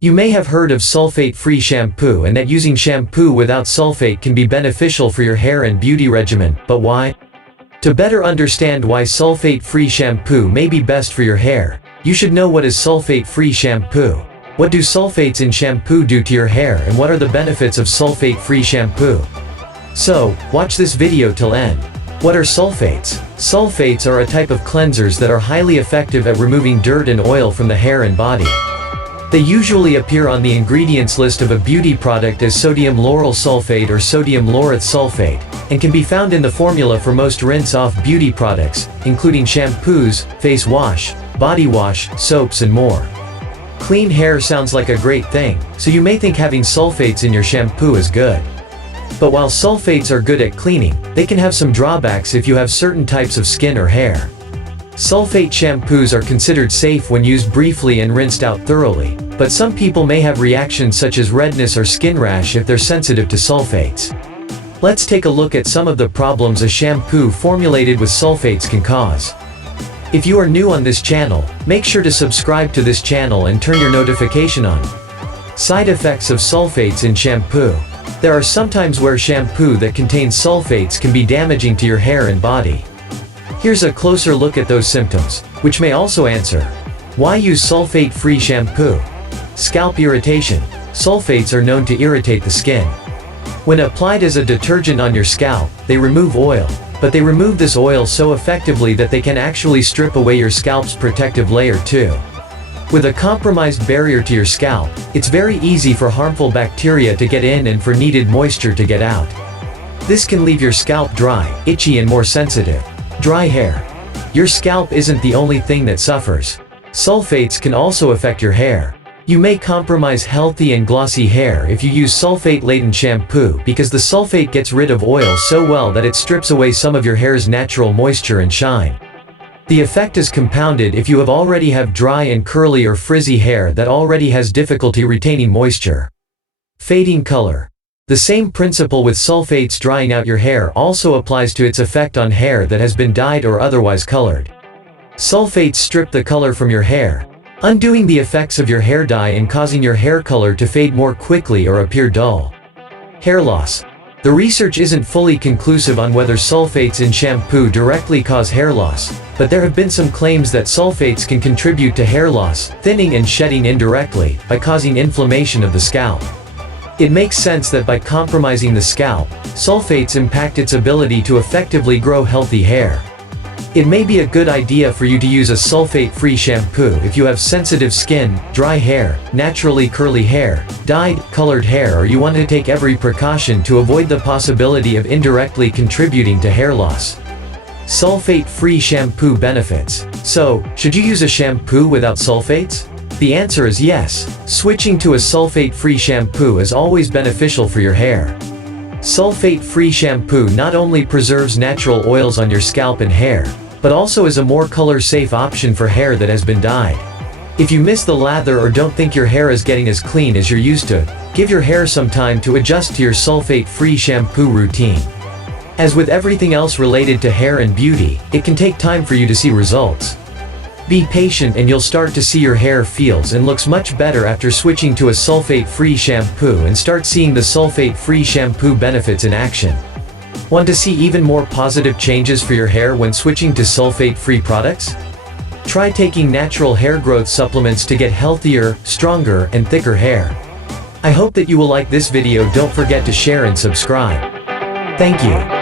You may have heard of sulfate-free shampoo and that using shampoo without sulfate can be beneficial for your hair and beauty regimen, but why? To better understand why sulfate-free shampoo may be best for your hair, you should know what is sulfate-free shampoo. What do sulfates in shampoo do to your hair and what are the benefits of sulfate-free shampoo? So, watch this video till end. What are sulfates? Sulfates are a type of cleansers that are highly effective at removing dirt and oil from the hair and body. They usually appear on the ingredients list of a beauty product as sodium lauryl sulfate or sodium laureth sulfate, and can be found in the formula for most rinse-off beauty products, including shampoos, face wash, body wash, soaps and more. Clean hair sounds like a great thing, so you may think having sulfates in your shampoo is good. But while sulfates are good at cleaning, they can have some drawbacks if you have certain types of skin or hair. Sulfate shampoos are considered safe when used briefly and rinsed out thoroughly, but some people may have reactions such as redness or skin rash if they're sensitive to sulfates. Let's take a look at some of the problems a shampoo formulated with sulfates can cause. If you are new on this channel, make sure to subscribe to this channel and turn your notification on. Side effects of sulfates in shampoo. There are some times where shampoo that contains sulfates can be damaging to your hair and body. Here's a closer look at those symptoms, which may also answer, why use sulfate-free shampoo? Scalp irritation. Sulfates are known to irritate the skin. When applied as a detergent on your scalp, they remove oil, but they remove this oil so effectively that they can actually strip away your scalp's protective layer too. With a compromised barrier to your scalp, it's very easy for harmful bacteria to get in and for needed moisture to get out. This can leave your scalp dry, itchy and more sensitive. Dry hair. Your scalp isn't the only thing that suffers. Sulfates can also affect your hair. You may compromise healthy and glossy hair if you use sulfate-laden shampoo because the sulfate gets rid of oil so well that it strips away some of your hair's natural moisture and shine. The effect is compounded if you already have dry and curly or frizzy hair that already has difficulty retaining moisture. Fading color. The same principle with sulfates drying out your hair also applies to its effect on hair that has been dyed or otherwise colored. Sulfates strip the color from your hair, undoing the effects of your hair dye and causing your hair color to fade more quickly or appear dull. Hair loss. The research isn't fully conclusive on whether sulfates in shampoo directly cause hair loss, but there have been some claims that sulfates can contribute to hair loss, thinning and shedding indirectly, by causing inflammation of the scalp. It makes sense that by compromising the scalp, sulfates impact its ability to effectively grow healthy hair. It may be a good idea for you to use a sulfate-free shampoo if you have sensitive skin, dry hair, naturally curly hair, dyed, colored hair, or you want to take every precaution to avoid the possibility of indirectly contributing to hair loss. Sulfate-free shampoo benefits. So, should you use a shampoo without sulfates? The answer is yes. Switching to a sulfate-free shampoo is always beneficial for your hair. Sulfate-free shampoo not only preserves natural oils on your scalp and hair, but also is a more color-safe option for hair that has been dyed. If you miss the lather or don't think your hair is getting as clean as you're used to, give your hair some time to adjust to your sulfate-free shampoo routine. As with everything else related to hair and beauty, it can take time for you to see results. Be patient and you'll start to see your hair feels and looks much better after switching to a sulfate-free shampoo and start seeing the sulfate-free shampoo benefits in action. Want to see even more positive changes for your hair when switching to sulfate-free products? Try taking natural hair growth supplements to get healthier, stronger, and thicker hair. I hope that you will like this video. Don't forget to share and subscribe. Thank you.